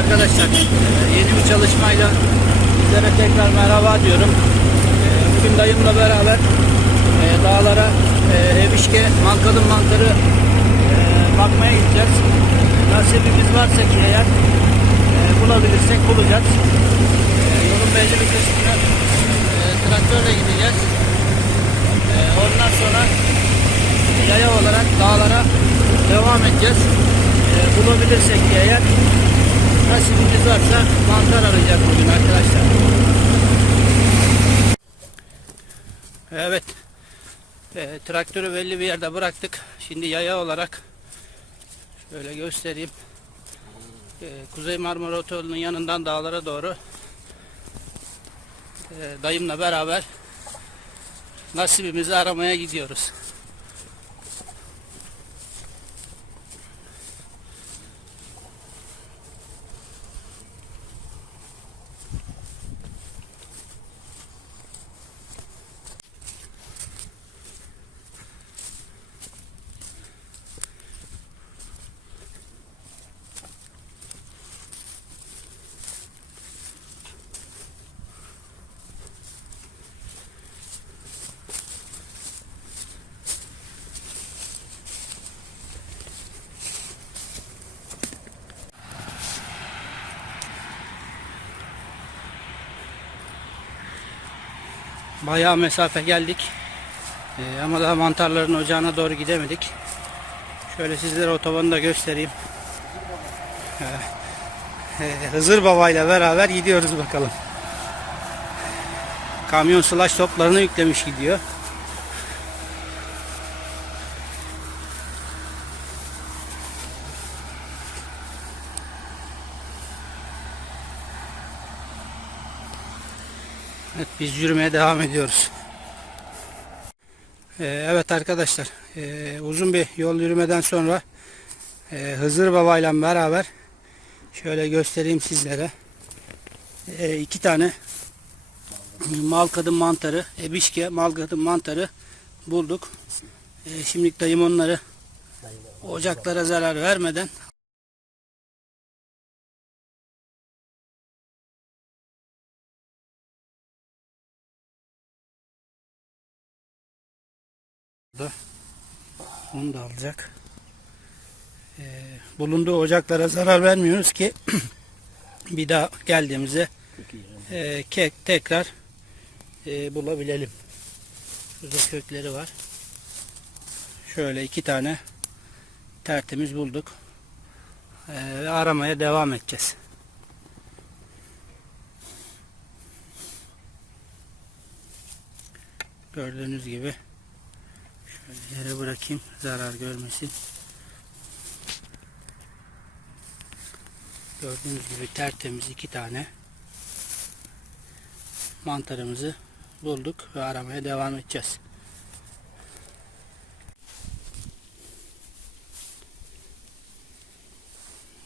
Arkadaşlar e, yeni bir çalışmayla sizlere tekrar merhaba diyorum. E, Bugün dayımla beraber e, dağlara Evişke mankalın mantarı bakmaya gideceğiz. Nasibimiz varsa ki eğer bulabilirsek bulacağız. Yolun belli bir kısmını e, traktörle gideceğiz. Ondan sonra yaya olarak dağlara devam edeceğiz. Bulabilirsek eğer nasibimiz varsa mantar arayacağız bugün arkadaşlar. Evet. E, traktörü belli bir yerde bıraktık. Şimdi yaya olarak şöyle göstereyim. E, Kuzey Marmara Otoyolu'nun yanından dağlara doğru e, dayımla beraber nasibimizi aramaya gidiyoruz. Bayağı mesafe geldik. Ee, ama daha mantarların ocağına doğru gidemedik. Şöyle sizlere otobanı da göstereyim. Ee, e, Hızır Baba ile beraber gidiyoruz bakalım. Kamyon slash toplarını yüklemiş gidiyor. Evet biz yürümeye devam ediyoruz. Ee, evet arkadaşlar ee, uzun bir yol yürümeden sonra ee, Hızır Baba ile beraber şöyle göstereyim sizlere. İki tane mal kadın mantarı, ebişke mal kadın mantarı bulduk. Şimdilik dayım onları ocaklara zarar vermeden da onu da alacak. Ee, bulunduğu ocaklara zarar vermiyoruz ki bir daha geldiğimizde e, kek tekrar e, bulabilelim. Şurada kökleri var. Şöyle iki tane tertemiz bulduk. Ee, aramaya devam edeceğiz. Gördüğünüz gibi yere bırakayım zarar görmesin. Gördüğünüz gibi tertemiz iki tane mantarımızı bulduk ve aramaya devam edeceğiz.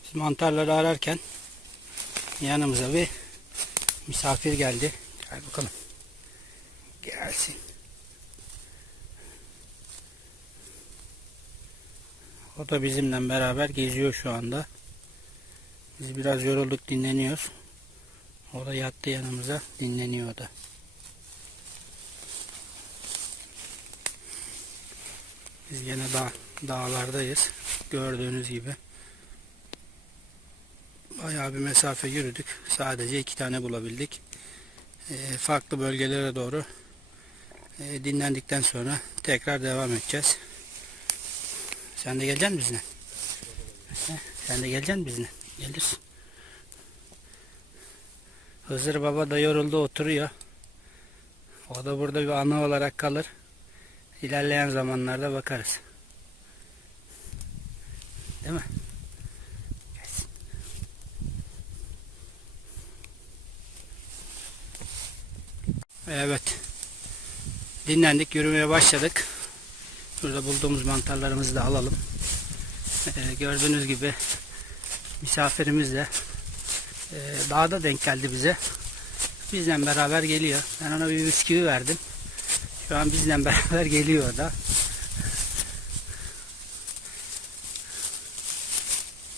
Biz mantarları ararken yanımıza bir misafir geldi. Gel bakalım. Gelsin. O da bizimle beraber geziyor şu anda. Biz biraz yorulduk dinleniyoruz. O da yattı yanımıza dinleniyor da. Biz yine dağ, dağlardayız. Gördüğünüz gibi. Bayağı bir mesafe yürüdük. Sadece iki tane bulabildik. E, farklı bölgelere doğru e, dinlendikten sonra tekrar devam edeceğiz. Sen de geleceksin bizimle. Sen de geleceksin bizimle. Gelirsin. Hızır Baba da yoruldu oturuyor. O da burada bir anı olarak kalır. İlerleyen zamanlarda bakarız. Değil mi? Evet. Dinlendik, yürümeye başladık. Burada bulduğumuz mantarlarımızı da alalım. Ee, gördüğünüz gibi misafirimiz de e, dağda denk geldi bize. Bizle beraber geliyor. Ben ona bir bisküvi verdim. Şu an bizle beraber geliyor da.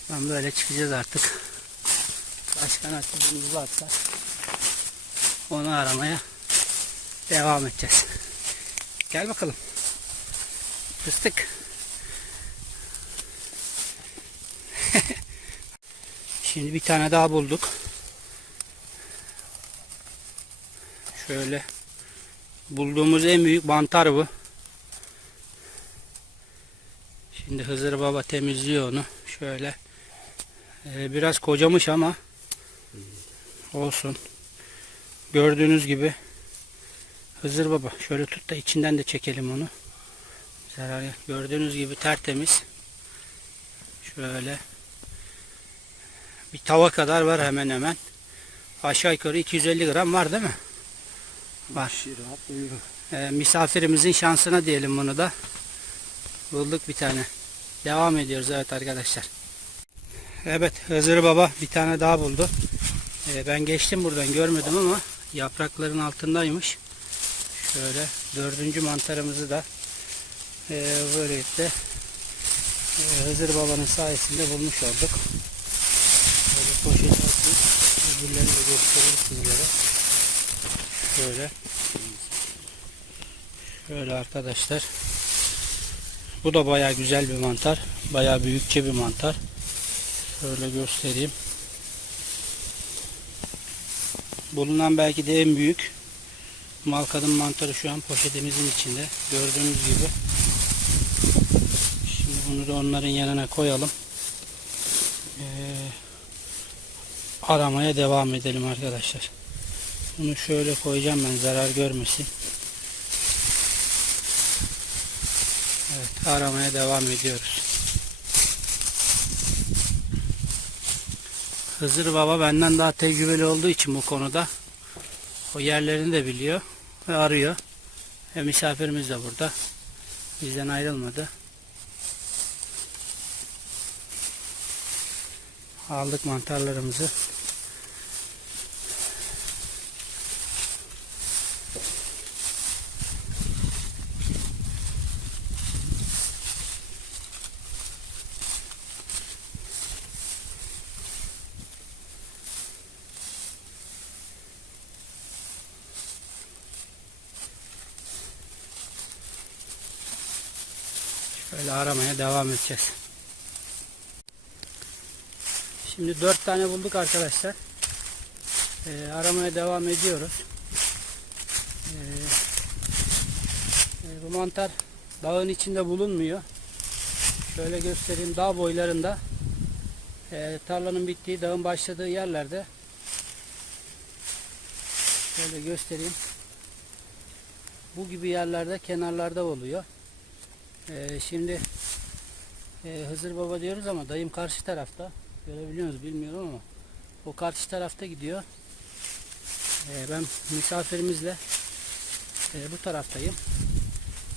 Ben böyle çıkacağız artık. Başka nasibimiz varsa onu aramaya devam edeceğiz. Gel bakalım. Fıstık. Şimdi bir tane daha bulduk. Şöyle bulduğumuz en büyük mantar bu. Şimdi Hızır Baba temizliyor onu. Şöyle Ee, biraz kocamış ama olsun. Gördüğünüz gibi Hızır Baba şöyle tut da içinden de çekelim onu. Zarar yok. Gördüğünüz gibi tertemiz. Şöyle bir tava kadar var hemen hemen. Aşağı yukarı 250 gram var değil mi? Var. Ee, misafirimizin şansına diyelim bunu da. Bulduk bir tane. Devam ediyoruz evet arkadaşlar. Evet Hızır Baba bir tane daha buldu. Ee, ben geçtim buradan görmedim ama yaprakların altındaymış. Şöyle dördüncü mantarımızı da e, böylelikle e, Hızır Baba'nın sayesinde bulmuş olduk. Böyle poşet attık. Öbürlerini de göstereyim sizlere. Şöyle. Şöyle arkadaşlar. Bu da baya güzel bir mantar. Baya büyükçe bir mantar. Şöyle göstereyim. Bulunan belki de en büyük malkadın mantarı şu an poşetimizin içinde. Gördüğünüz gibi. Bunu da onların yanına koyalım. Ee, aramaya devam edelim arkadaşlar. Bunu şöyle koyacağım ben zarar görmesin. Evet aramaya devam ediyoruz. Hızır Baba benden daha tecrübeli olduğu için bu konuda o yerlerini de biliyor ve arıyor. Ve misafirimiz de burada. Bizden ayrılmadı. Aldık mantarlarımızı. Şöyle aramaya devam edeceğiz. Şimdi dört tane bulduk arkadaşlar. Ee, aramaya devam ediyoruz. Ee, e, bu mantar dağın içinde bulunmuyor. Şöyle göstereyim dağ boylarında e, tarlanın bittiği dağın başladığı yerlerde şöyle göstereyim. Bu gibi yerlerde kenarlarda oluyor. Ee, şimdi e, Hızır Baba diyoruz ama dayım karşı tarafta. Görebiliyor musunuz bilmiyorum ama o karşı tarafta gidiyor. Ee, ben misafirimizle e, bu taraftayım.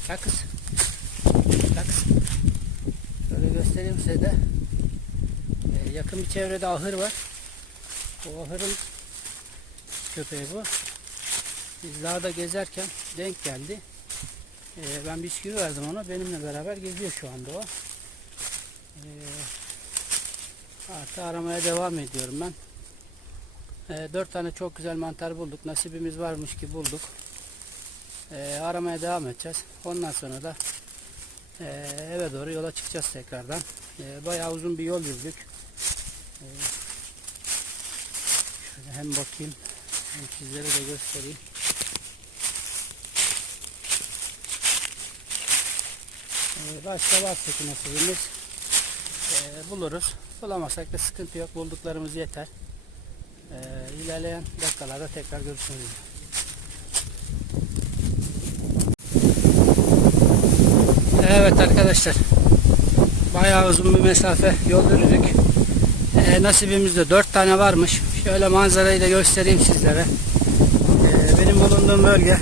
Gel kız. Gel kız. Şöyle göstereyim size de. Ee, yakın bir çevrede ahır var. O ahırın köpeği bu. Biz dağda gezerken denk geldi. Ee, ben bisküvi verdim ona. Benimle beraber geziyor şu anda o. Ee, artı aramaya devam ediyorum ben. Ee, dört tane çok güzel mantar bulduk. Nasibimiz varmış ki bulduk. Ee, aramaya devam edeceğiz. Ondan sonra da e, eve doğru yola çıkacağız tekrardan. Ee, bayağı uzun bir yol yürüdük. Ee, şöyle hem bakayım hem sizlere de göstereyim. Ee, Başka varsa nasibimiz ee, buluruz. Bulamazsak da sıkıntı yok. Bulduklarımız yeter. Ee, ilerleyen dakikalarda tekrar görüşmek üzere. Evet arkadaşlar. Bayağı uzun bir mesafe yol yürüdük. Ee, nasibimizde dört tane varmış. Şöyle manzarayı da göstereyim sizlere. Ee, benim bulunduğum bölge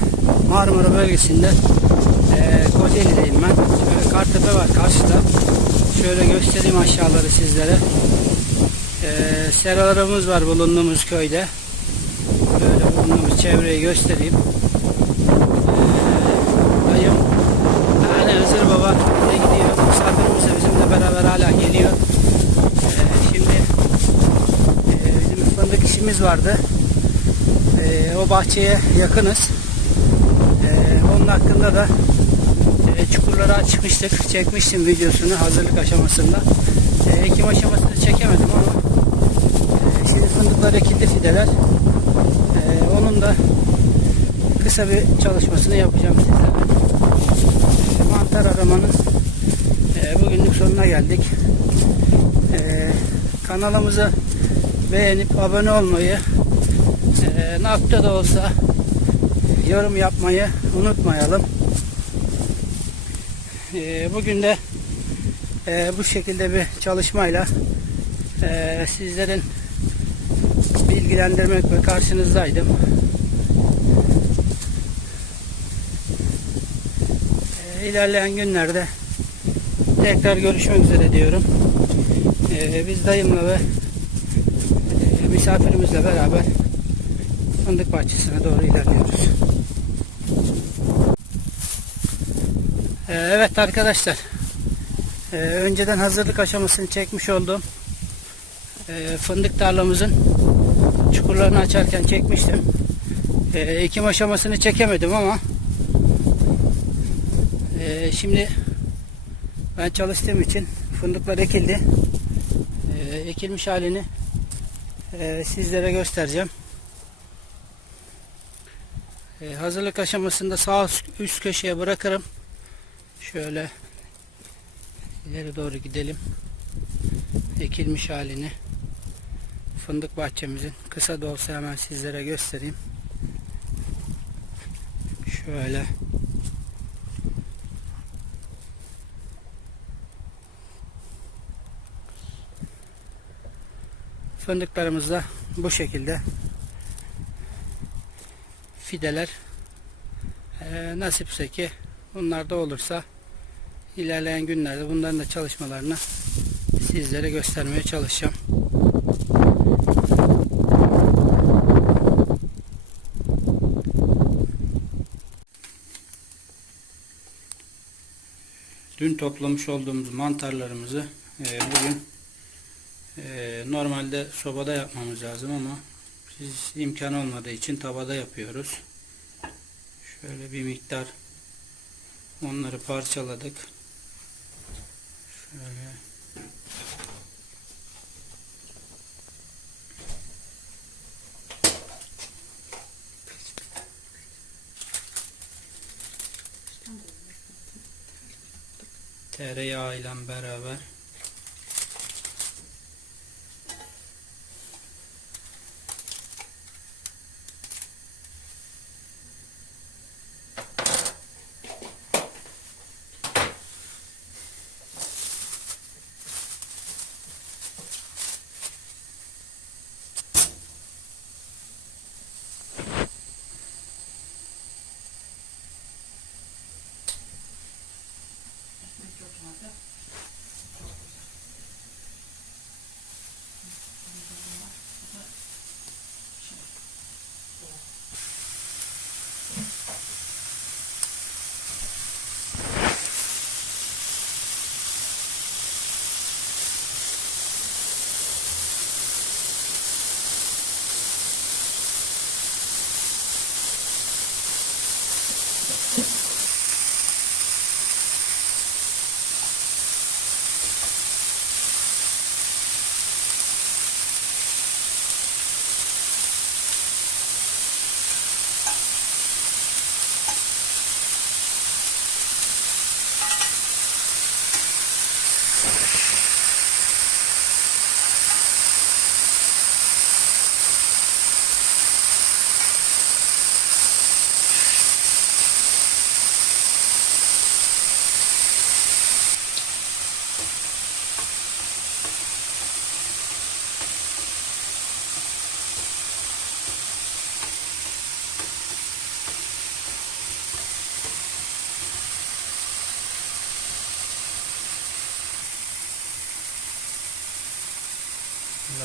Marmara bölgesinde ee, Kocaeli'deyim ben. Şöyle Kartepe var karşıda. Şöyle göstereyim aşağıları sizlere. Ee, seralarımız var bulunduğumuz köyde. Böyle bulunduğumuz çevreyi göstereyim. Ee, dayım yani Hızır Baba bize gidiyor. Misafirimiz de bizimle beraber hala geliyor. Ee, şimdi e, bizim fındık bahçemiz vardı. Ee, o bahçeye yakınız. Ee, onun hakkında da e, çukurları açmıştık. Çekmiştim videosunu hazırlık aşamasında. E, ekim aşamasını çekemedim ama e, şimdi fındıklar ekildi fideler. E, onun da kısa bir çalışmasını yapacağım sizlere. Mantar aramanın e, bugünlük sonuna geldik. E, kanalımızı beğenip abone olmayı e, nokta da olsa yorum yapmayı unutmayalım. E, bugün de e, bu şekilde bir çalışmayla e, sizlerin bilgilendirmek ve karşınızdaydım. E, ilerleyen günlerde tekrar görüşmek üzere diyorum. E, biz dayımla ve misafirimizle beraber fındık bahçesine doğru ilerliyoruz. Evet arkadaşlar. e, önceden hazırlık aşamasını çekmiş olduğum e, fındık tarlamızın çukurlarını açarken çekmiştim. Ekim aşamasını çekemedim ama şimdi ben çalıştığım için fındıklar ekildi. Ekilmiş halini sizlere göstereceğim. Hazırlık aşamasında sağ üst köşeye bırakırım. Şöyle ileri doğru gidelim. Ekilmiş halini fındık bahçemizin kısa da olsa hemen sizlere göstereyim. Şöyle fındıklarımız da bu şekilde fideler Ee, nasipse ki bunlar da olursa ilerleyen günlerde bunların da çalışmalarını sizlere göstermeye çalışacağım. Dün toplamış olduğumuz mantarlarımızı e, bugün e, normalde sobada yapmamız lazım ama biz imkan olmadığı için tavada yapıyoruz. Şöyle bir miktar onları parçaladık. Şöyle tereyağı ile beraber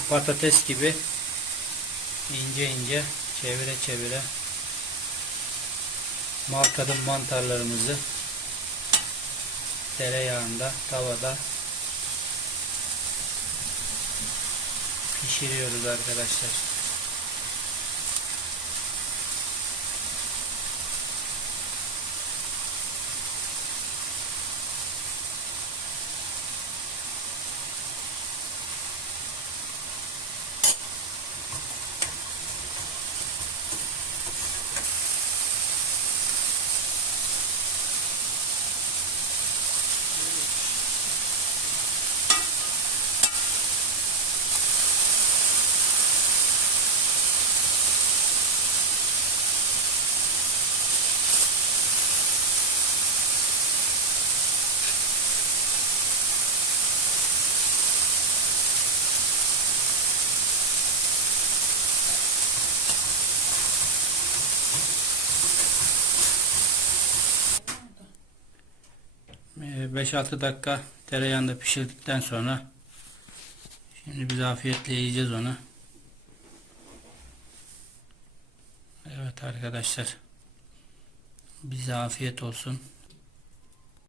Patates gibi ince ince çevire çevire markadım mantarlarımızı tereyağında tavada pişiriyoruz arkadaşlar. 5-6 dakika tereyağında pişirdikten sonra şimdi biz afiyetle yiyeceğiz onu. Evet arkadaşlar. Bize afiyet olsun.